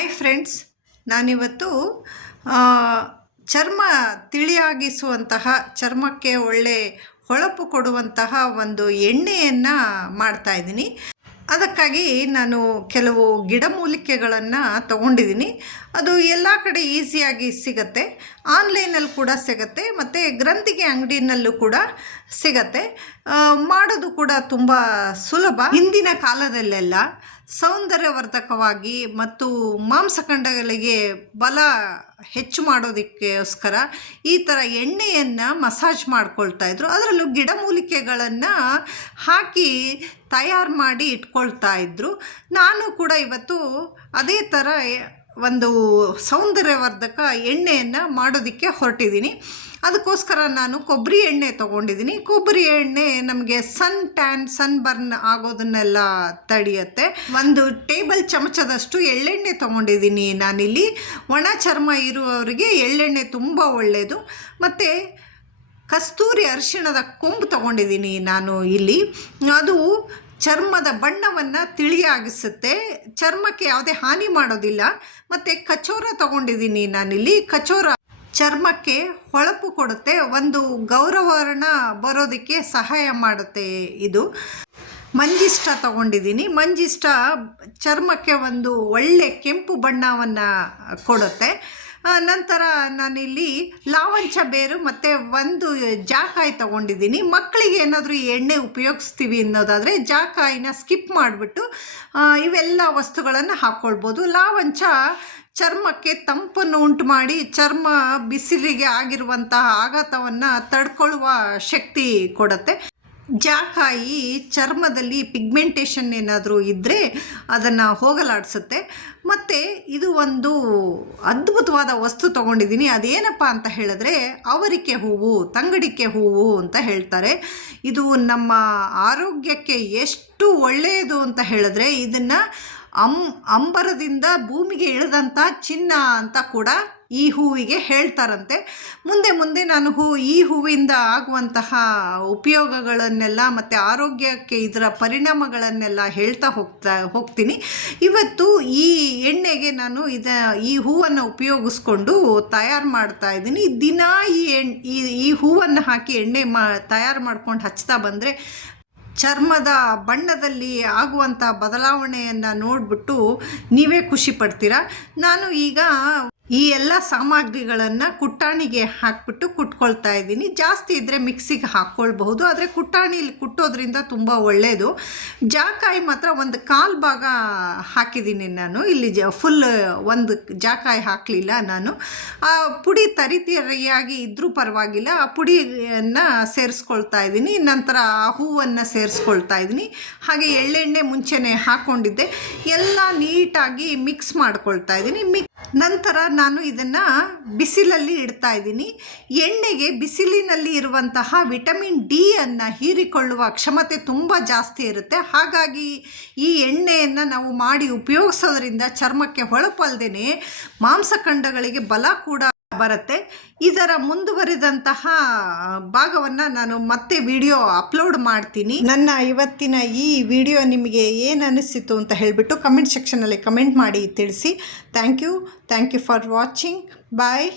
Hi friends, ನಾನಿವತ್ತು ಚರ್ಮ ತಿಳಿಯಾಗಿಸುವಂತಹ, ಚರ್ಮಕ್ಕೆ ಒಳ್ಳೆ ಹೊಳಪು ಕೊಡುವಂತಹ ಒಂದು ಎಣ್ಣೆಯನ್ನು ಮಾಡ್ತಾ ಇದ್ದೀನಿ. ಅದಕ್ಕಾಗಿ ನಾನು ಕೆಲವು ಗಿಡಮೂಲಿಕೆಗಳನ್ನು ತಗೊಂಡಿದ್ದೀನಿ. ಅದು ಎಲ್ಲ ಕಡೆ ಈಸಿಯಾಗಿ ಸಿಗತ್ತೆ. ಆನ್ಲೈನಲ್ಲಿ ಕೂಡ ಸಿಗತ್ತೆ. ಮತ್ತು ಗ್ರಂಥಿಗೆ ಅಂಗಡಿನಲ್ಲೂ ಕೂಡ ಸಿಗತ್ತೆ. ಮಾಡೋದು ಕೂಡ ತುಂಬ ಸುಲಭ. ಹಿಂದಿನ ಕಾಲದಲ್ಲೆಲ್ಲ ಸೌಂದರ್ಯವರ್ಧಕವಾಗಿ ಮತ್ತು ಮಾಂಸಖಂಡಗಳಿಗೆ ಬಲ ಹೆಚ್ಚು ಮಾಡೋದಕ್ಕೋಸ್ಕರ ಈ ಥರ ಎಣ್ಣೆಯನ್ನು ಮಸಾಜ್ ಮಾಡ್ಕೊಳ್ತಾ ಇದ್ರು. ಅದರಲ್ಲೂ ಗಿಡಮೂಲಿಕೆಗಳನ್ನು ಹಾಕಿ ತಯಾರು ಮಾಡಿ ಇಟ್ಕೊಳ್ತಾ ಇದ್ದರು ನಾನು ಕೂಡ ಇವತ್ತು ಅದೇ ಥರ ಒಂದು ಸೌಂದರ್ಯವರ್ಧಕ ಎಣ್ಣೆಯನ್ನು ಮಾಡೋದಕ್ಕೆ ಹೊರಟಿದ್ದೀನಿ. ಅದಕ್ಕೋಸ್ಕರ ನಾನು ಕೊಬ್ಬರಿ ಎಣ್ಣೆ ತೊಗೊಂಡಿದ್ದೀನಿ. ಕೊಬ್ಬರಿ ಎಣ್ಣೆ ನಮಗೆ ಸನ್ ಟ್ಯಾನ್, ಸನ್ ಬರ್ನ್ ಆಗೋದನ್ನೆಲ್ಲ ತಡೆಯುತ್ತೆ. ಒಂದು ಟೇಬಲ್ ಚಮಚದಷ್ಟು ಎಳ್ಳೆಣ್ಣೆ ತೊಗೊಂಡಿದ್ದೀನಿ ನಾನಿಲ್ಲಿ. ಒಣ ಚರ್ಮ ಇರುವವರಿಗೆ ಎಳ್ಳೆಣ್ಣೆ ತುಂಬ ಒಳ್ಳೆಯದು ಮತ್ತು ಕಸ್ತೂರಿ ಅರಿಶಿಣದ ಕೊಂಬು ತಗೊಂಡಿದ್ದೀನಿ ನಾನು ಇಲ್ಲಿ. ಅದು ಚರ್ಮದ ಬಣ್ಣವನ್ನು ತಿಳಿಯಾಗಿಸುತ್ತೆ. ಚರ್ಮಕ್ಕೆ ಯಾವುದೇ ಹಾನಿ ಮಾಡೋದಿಲ್ಲ. ಮತ್ತು ಕಚೋರ ತಗೊಂಡಿದ್ದೀನಿ ನಾನಿಲ್ಲಿ. ಕಚೋರ ಚರ್ಮಕ್ಕೆ ಹೊಳಪು ಕೊಡುತ್ತೆ. ಒಂದು ಗೌರವರ್ಣ ಬರೋದಕ್ಕೆ ಸಹಾಯ ಮಾಡುತ್ತೆ ಇದು. ಮಂಜಿಷ್ಟ ತಗೊಂಡಿದ್ದೀನಿ. ಮಂಜಿಷ್ಟ ಚರ್ಮಕ್ಕೆ ಒಂದು ಒಳ್ಳೆ ಕೆಂಪು ಬಣ್ಣವನ್ನು ಕೊಡುತ್ತೆ. ನಂತರ ನಾನಿಲ್ಲಿ ಲಾವಂಚ ಬೇರು ಮತ್ತು ಒಂದು ಜಾಕಾಯಿ ತಗೊಂಡಿದ್ದೀನಿ. ಮಕ್ಕಳಿಗೆ ಏನಾದರೂ ಎಣ್ಣೆ ಉಪಯೋಗಿಸ್ತೀವಿ ಅನ್ನೋದಾದರೆ ಜಾಕಾಯಿನ ಸ್ಕಿಪ್ ಮಾಡಿಬಿಟ್ಟು ಇವೆಲ್ಲ ವಸ್ತುಗಳನ್ನು ಹಾಕ್ಕೊಳ್ಬೋದು ಲಾವಂಚ ಚರ್ಮಕ್ಕೆ ತಂಪನ್ನು ಉಂಟು ಮಾಡಿ ಚರ್ಮ ಬಿಸಿಲಿಗೆ ಆಗಿರುವಂತಹ ಆಘಾತವನ್ನು ತಡ್ಕೊಳ್ಳುವ ಶಕ್ತಿ ಕೊಡುತ್ತೆ. ಜಾಕಾಯಿ ಚರ್ಮದಲ್ಲಿ ಪಿಗ್ಮೆಂಟೇಷನ್ ಏನಾದರೂ ಇದ್ದರೆ ಅದನ್ನು ಹೋಗಲಾಡಿಸುತ್ತೆ. ಮತ್ತು ಇದು ಒಂದು ಅದ್ಭುತವಾದ ವಸ್ತು ತೊಗೊಂಡಿದ್ದೀನಿ. ಅದೇನಪ್ಪ ಅಂತ ಹೇಳಿದ್ರೆ ಅವರಿಕೆ ಹೂವು ತಂಗಡಿಕೆ ಹೂವು ಅಂತ ಹೇಳ್ತಾರೆ. ಇದು ನಮ್ಮ ಆರೋಗ್ಯಕ್ಕೆ ಎಷ್ಟು ಒಳ್ಳೆಯದು ಅಂತ ಹೇಳಿದ್ರೆ ಇದನ್ನು ಅಂ, ಅಂಬರದಿಂದ ಭೂಮಿಗೆ ಇಳಿದಂಥ ಚಿನ್ನ ಅಂತ ಕೂಡ ಈ ಹೂವಿಗೆ ಹೇಳ್ತಾರಂತೆ. ಮುಂದೆ ಮುಂದೆ ನಾನು ಹೂ, ಈ ಹೂವಿಂದ ಆಗುವಂತಹ ಉಪಯೋಗಗಳನ್ನೆಲ್ಲ ಮತ್ತು ಆರೋಗ್ಯಕ್ಕೆ ಇದರ ಪರಿಣಾಮಗಳನ್ನೆಲ್ಲ ಹೇಳ್ತಾ ಹೋಗ್ತಾ, ಹೋಗ್ತೀನಿ. ಇವತ್ತು ಈ ಎಣ್ಣೆಗೆ ನಾನು ಇದ, ಈ ಹೂವನ್ನು ಉಪಯೋಗಿಸ್ಕೊಂಡು ತಯಾರು ಮಾಡ್ತಾ ಇದ್ದೀನಿ. ದಿನ ಈ ಎಣ್, ಈ ಹೂವನ್ನು ಹಾಕಿ ಎಣ್ಣೆ ಮಾ, ತಯಾರು ಮಾಡ್ಕೊಂಡು ಹಚ್ತಾ ಬಂದರೆ ಚರ್ಮದ ಬಣ್ಣದಲ್ಲಿ ಆಗುವಂಥ ಬದಲಾವಣೆಯನ್ನು ನೋಡಿಬಿಟ್ಟು ನೀವೇ ಖುಷಿ ಪಡ್ತೀರಾ? ನಾನು ಈಗ ಈ ಎಲ್ಲ ಸಾಮಗ್ರಿಗಳನ್ನು ಕುಟ್ಟಾಣಿಗೆ ಹಾಕ್ಬಿಟ್ಟು ಕುಟ್ಕೊಳ್ತಾ ಇದ್ದೀನಿ. ಜಾಸ್ತಿ ಇದ್ದರೆ ಮಿಕ್ಸಿಗೆ ಹಾಕ್ಕೊಳ್ಬಹುದು, ಆದರೆ ಕುಟ್ಟಾಣಿಲಿ ಕುಟ್ಟೋದ್ರಿಂದ ತುಂಬ ಒಳ್ಳೆಯದು ಜಾಕಾಯಿ ಮಾತ್ರ ಒಂದು ಕಾಲು ಭಾಗ ಹಾಕಿದ್ದೀನಿ ನಾನು. ಇಲ್ಲಿ ಜ ಫುಲ್ ಒಂದು ಜಾಕಾಯಿ ಹಾಕಲಿಲ್ಲ ನಾನು. ಆ ಪುಡಿ ತರಿತರಿಯಾಗಿ ಇದ್ದರೂ ಪರವಾಗಿಲ್ಲ, ಆ ಪುಡಿಯನ್ನು ಸೇರಿಸ್ಕೊಳ್ತಾ ಇದ್ದೀನಿ. ನಂತರ ಆ ಹೂವನ್ನು ಸೇರಿಸ್ಕೊಳ್ತಾ ಇದ್ದೀನಿ. ಹಾಗೆ ಎಳ್ಳೆಣ್ಣೆ ಮುಂಚೆನೇ ಹಾಕ್ಕೊಂಡಿದ್ದೆ ಎಲ್ಲ ನೀಟಾಗಿ ಮಿಕ್ಸ್ ಮಾಡ್ಕೊಳ್ತಾ ಇದ್ದೀನಿ. ಮಿಕ್ ನಂತರ ನಾನು ಇದನ್ನು ಬಿಸಿಲಲ್ಲಿ ಇಡ್ತಾ ಇದ್ದೀನಿ. ಎಣ್ಣೆಗೆ ಬಿಸಿಲಿನಲ್ಲಿ ಇರುವಂತಹ ವಿಟಮಿನ್ ಡಿ ಅನ್ನು ಹೀರಿಕೊಳ್ಳುವ ಕ್ಷಮತೆ ತುಂಬ ಜಾಸ್ತಿ ಇರುತ್ತೆ. ಹಾಗಾಗಿ ಈ ಎಣ್ಣೆಯನ್ನು ನಾವು ಮಾಡಿ ಉಪಯೋಗಿಸೋದ್ರಿಂದ ಚರ್ಮಕ್ಕೆ ಹೊಳಪಲ್ದೇ ಮಾಂಸಖಂಡಗಳಿಗೆ ಬಲ ಕೂಡ ಬರುತ್ತೆ. ಇದರ ಮುಂದುವರಿದಂತಹ ಭಾಗವನ್ನು ನಾನು ಮತ್ತೆ ವಿಡಿಯೋ ಅಪ್ಲೋಡ್ ಮಾಡ್ತೀನಿ. ನನ್ನ ಇವತ್ತಿನ ಈ ವಿಡಿಯೋ ನಿಮಗೆ ಏನು ಅನಿಸಿತು ಅಂತ ಹೇಳಿಬಿಟ್ಟು ಕಮೆಂಟ್ ಸೆಕ್ಷನಲ್ಲಿ ಕಮೆಂಟ್ ಮಾಡಿ ತಿಳಿಸಿ. Thank you. Thank you for watching. Bye.